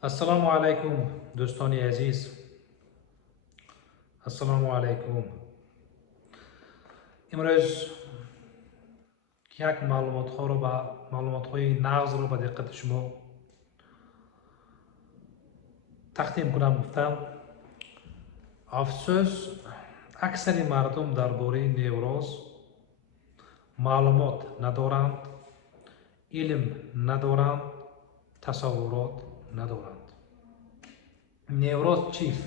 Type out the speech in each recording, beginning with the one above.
Ассаламу алайкум, дӯстони азиз. Ассаламу алайкум. Имрӯз як маълумотҳои нағзро ба диққати шумо тақдим кунам гуфтам. Афсӯс, аксари мардум дар бораи невроз маълумот надоранд, илм надоранд, тасаввурот надоранд. Невроз чист?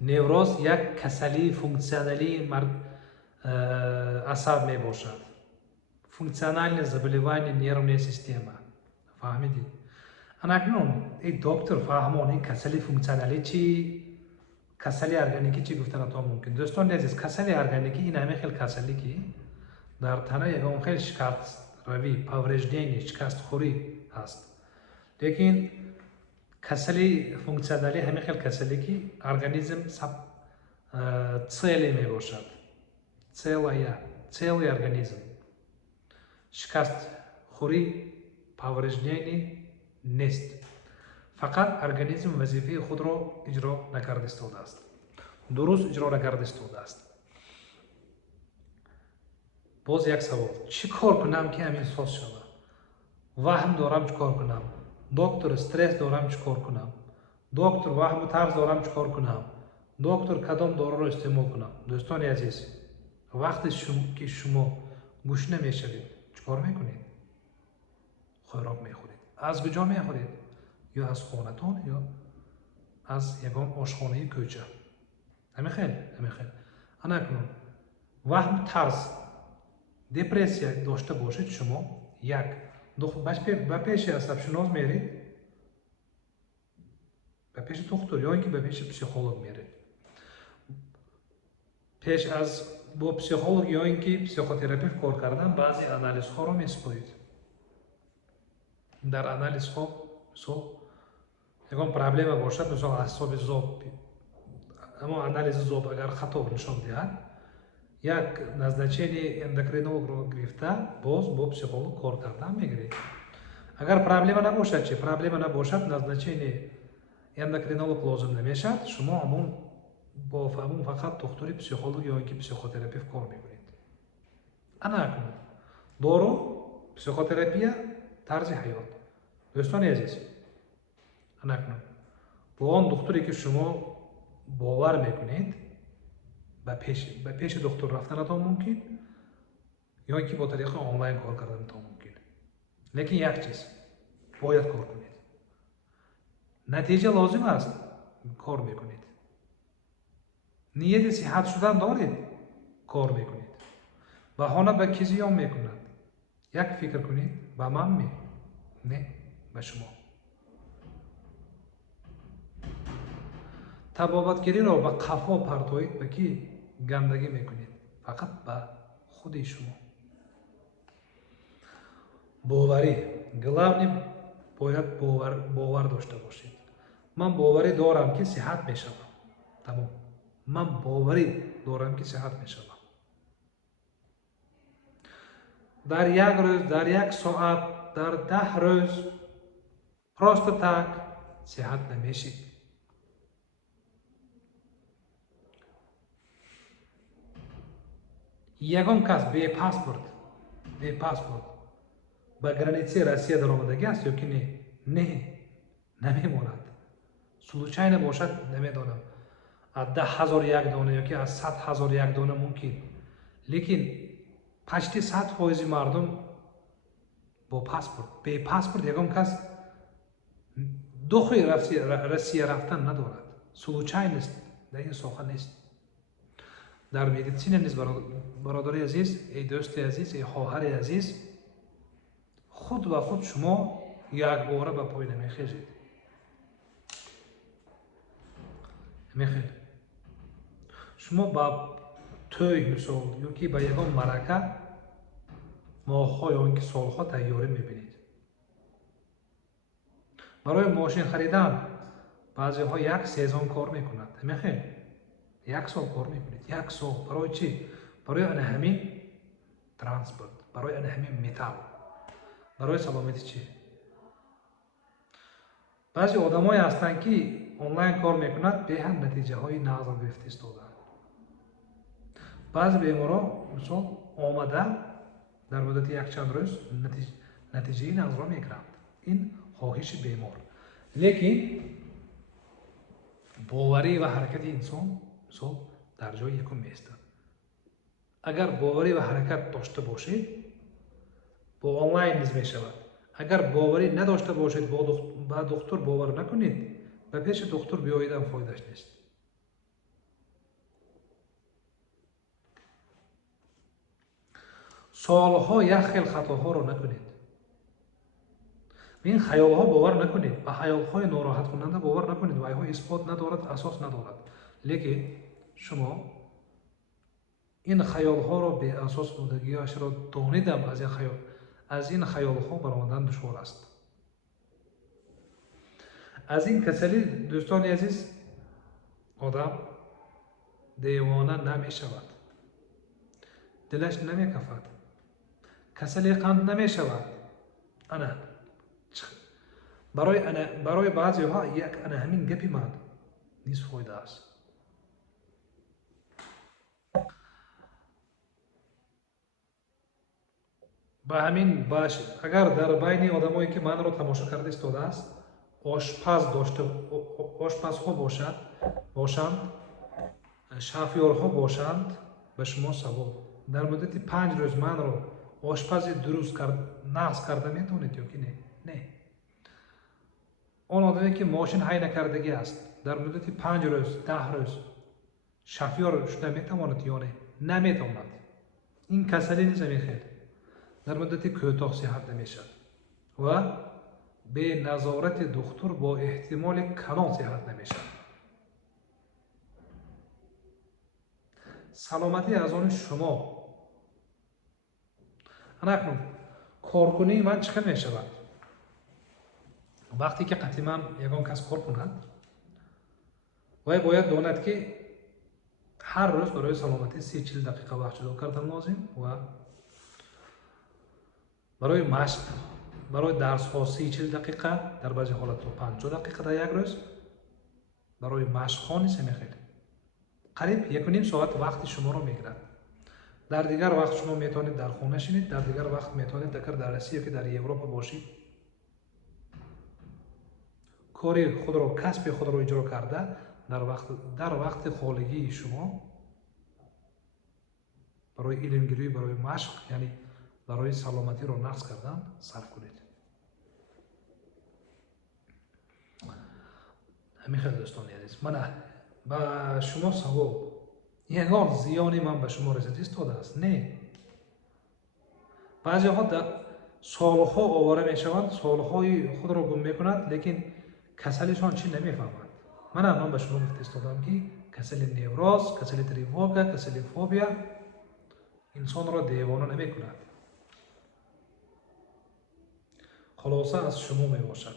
Невроз як касалии функсионалии асаб мебошад. Функциональное заболевание нервной системы. Фаҳмидед? Анакнун доктор фаҳмон касали функционали чи, касали органикӣ чи гуфта натавон мумкин. Дӯстони азиз, касали органикӣ ин ҳамин хел касале ки дар тана ягон хел шикастравӣ, повреждение, шикастхӯрӣ ҳаст. Лекин касали функционали ҳамин хел касале ки организм целе мебошад. Целый организм. Шикастхӯрӣ, повреждение нест. Фақат организм вазифаи худро иҷро накарда истодааст. Дуруст иҷро накарда истодааст. Боз як савол. Чӣ кор кунам ки ҳамин соз шавад? Ваҳм дорам чӣ кор кунам? Доктор, стресс дорам чӣ кор кунам? Доктор, ваҳму тарс дорам чӣ кор кунам? Доктор, кадом дороро истеъмол кунам? Дӯстони азиз, вақте ки шумо гӯш намешавед, чӣ кор мекунед? хӯрок мехӯред. Аз куҷо мехӯред? Ё аз хонатон, ё аз ягон ошхонаи кӯча. Ҳамин хел. Анакунун ваҳм, тарс, депрессия дошта бошед шумо, як ба пеши асабшунос меред, ба пеши духтур ё ин ки ба пеши психолог меред. Пеш аз бо психолог ё ин ки психотерапевт кор кардан баъзе анализҳоро месупоред. Дар анализҳо мисол ягон проблема бошад, мисол аъсоби зоб, аммо анализи зоб агар хато нишон диҳад, як назначение эндокринологро гирифта, боз бо психолог кор кардан мегиред. Агар проблема набошад чи? Проблема набошад, назначение эндокринолог лозим намешад, шумо ҳамон бо фақат духтури психолог ё ин ки психотерапевт кор мекунед. Анакунун дору, психотерапия, тарзи ҳаёт. Дӯстони азиз, анакунун бо он духтуре ки шумо бовар мекунед, ба пеши духтур рафтанатон мумкин, ё ин ки бо тариқи онлайн кор карданатон мумкин. Лекин як чиз бояд кор кунед. Натиҷа лозим аст, кор мекунед. Нияти сиҳат шудан доред, кор мекунед. Баҳона ба ки зиён мекунад? Як фикр кунед, ба ман не, ба шумо. табобатгириро ба қафо партоед, ба ки гандагӣ мекунед? Фақат ба худи шумо. боварӣ. Главни бояд бовар дошта бошед. Ман боварӣ дорам ки сиҳат мешавам. Тамом. Ман боварӣ дорам ки сиҳат мешавам. Дар як рӯз, дар як соат, дар 10 рӯз просто так сиҳат намешед. Ягон кас бепаспорт ба границаи Россия даромадагӣ аст ё ки не? Не, намемонад. Случайно бошад, намедонам. аз 10,000 як дона ё ки аз 100,000 як дона мумкин. Лекин почти 100% мардум бо паспорт, бепаспорт ягон кас духи Россия рафтан надорад. Случайност дар ин соха нест. дар медицина низ, бародари азиз, дӯсти азиз, хоҳари азиз, худ ва худ шумо якбора ба пой намехезед. мехел шумо ба тӯй мисол ё ки ба ягон маърака моҳҳо ё ин ки солҳо тайёрӣ мебинед. барои мошин харидан баъзеҳо 1 сезон кор мекунад. мехел 1 сол кор мекунед. 1 сол барои чӣ? барои ана ҳамин транспорт, барои ана ҳамин металл, барои саломати чӣ? баъзе одамое ҳастанд ки онлайн кор мекунанд, беҳад натиҷаҳои нағзро гирифта истоданд. баъзе беморҳо мисол омада дар муддати якчанд рӯз натиҷаи нағзро мегиранд. ин хоҳиши бемор. лекин боварӣ ва ҳаракати инсон мисол дар ҷои якум меистад. агар боварӣ ва ҳаракат дошта бошед, бо онлайн низ мешавад. агар боварӣ надошта бошед, ба духтур бовар накунед, ба пеши духтур биёедам фоидаш нест. солҳо як хел хатоҳоро накунед. ин хаёлҳо бовар накунед, ба хаёлҳои нороҳаткунанда бовар накунед. вайҳо исбот надорад, асос надорад. лекин шумо ин хаёлҳоро беасос будагиашро донидам, аз ин хаёлҳо баромадан душвор аст. аз ин касалӣ, дӯстони азиз, одам девона намешавад, дилаш намекафад, касали қанд намешавад. барои баъзеҳо як ҳамин гапи ман низ фоида аст. ба ҳамин баш агар дар байни одамое ки манро тамошо карда истодааст, ошпазҳо бошанд, шафёрҳо бошанд, ба шумо савол: дар муддати 5 рӯз манро ошпази дуруст нағз карда метавонед ё ки не? он одаме ки мошин ҳай накардагӣ аст, дар муддати 5 рӯз 10 рӯз шафёр шуда метавонад ё не? Наметавонад. ин касалӣ низ мехел дар муддати кӯтоҳ сиҳат намешавад ва бе назорати духтур бо эҳтимоли калон сиҳат намешавад. саломатӣ аз они шумо. анакун коркунии ман чӣ хел мешавад? вақте ки қатъи ман ягон кас кор кунад, вай бояд донад ки ҳар рӯз барои саломатӣ 30-40 дақиқа вақт ҷудо кардан лозим ва барои машқ, барои дарсҳо 30-40 дақиқа, дар баъзе ҳолатҳо 50 дақиқа дар як рӯз, барои машқҳо низ мехел қариб 1.5 соат вақти шуморо мегирад. дар дигар вақт шумо метавонед дар хона шинед, дар дигар вақт метавонед агар дар Россия ё ки дар Европа бошед, кори худро, касби худро иҷро карда, дар вақти холигии шумо барои илмгирӣ, барои машқ, яъне барои саломатиро нағз кардан сарф кунед. ҳамин хел дӯстони азиз, ман ба шумо савол: ягон зиёни ман ба шумо расида истодааст? Не. баъзеҳо солҳо овора мешаванд, солҳои худро гум мекунанд, лекин касалишон чӣ намефаҳманд. ман ба шумо гуфта истодам ки касали невроз, касали тревога, касали фобия инсонро девона намекунад. خلاصه از شما می باشد.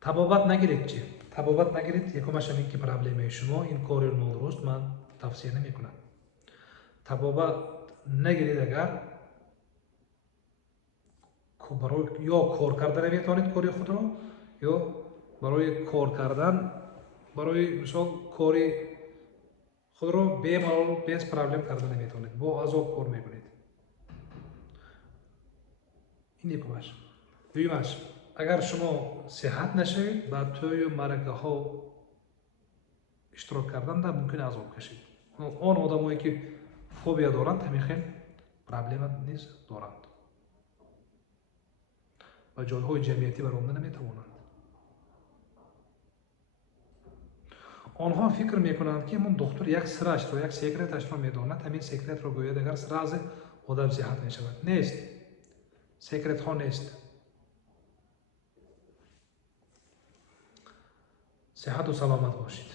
табобат нагиред. چی؟ табобат нагиред. якумаш ҳамин ки проблемаи шумо ин кори нодуруст ман тавсия намекунам. табобат нагиред агар ё кор карда наметавонед кори худро, ё барои кор кардан, барои мисол кори худро бемалол без проблем карда наметавонед. бо азоб кор мекунед. ин якумаш. дуюмаш, агар шумо сиҳат нашавед, ба тӯю маъракаҳо иштирок карданда мумкин азоб кашед. он одамое ки фобия доранд, ҳамин хел проблема низ доранд. ба ҷойҳои ҷамъиятӣ баромада наметавонанд. онҳо фикр мекунанд ки мон духтур як сирашро, як секреташро медонад, ҳамин секретро гӯяд агар сразу одам сиҳат мешавад. нест. секретҳо нест. صحت و سلامت باشید.